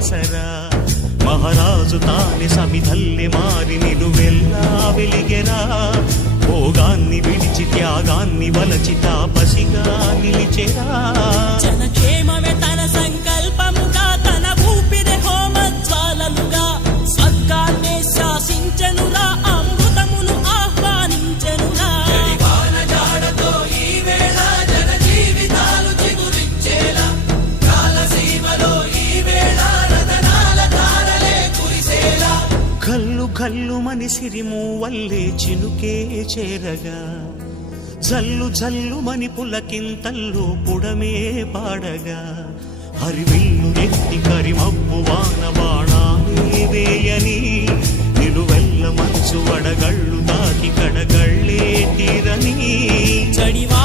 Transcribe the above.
ఆసరా మహారాజు తానే సమిధల్లె మారి నిలువెల్లా వెలిగెరా భోగాన్ని విడిచి త్యాగాన్ని వలచి తాపసిగా నిలిచెరా జనక్షేమమే తన సంకల్పముగా తన ఊపిరి హోమజ్వాలలుగా స్వర్గాన్నే శాసించెనురా అమృతమును ఆహ్వానించెనురా జాడతో ఈ వేళ జన జీవితాలు చిగురించేలా కాలసీమలో ఈ వేళ రతనాల ధారలే కురిసేలా కల్లు కల్లు మని సిరిము వల్లే చినుకే చేరగా జల్లు జల్లు మని పులకింతల్లు పుడమే పాడగా హరివిల్లు నెత్తి కరిమబ్బు వాన బాణాలే వేయని నిలువెల్ల మనసు వడగళ్ళు తాకి కడగళ్ళే తీరని చడివా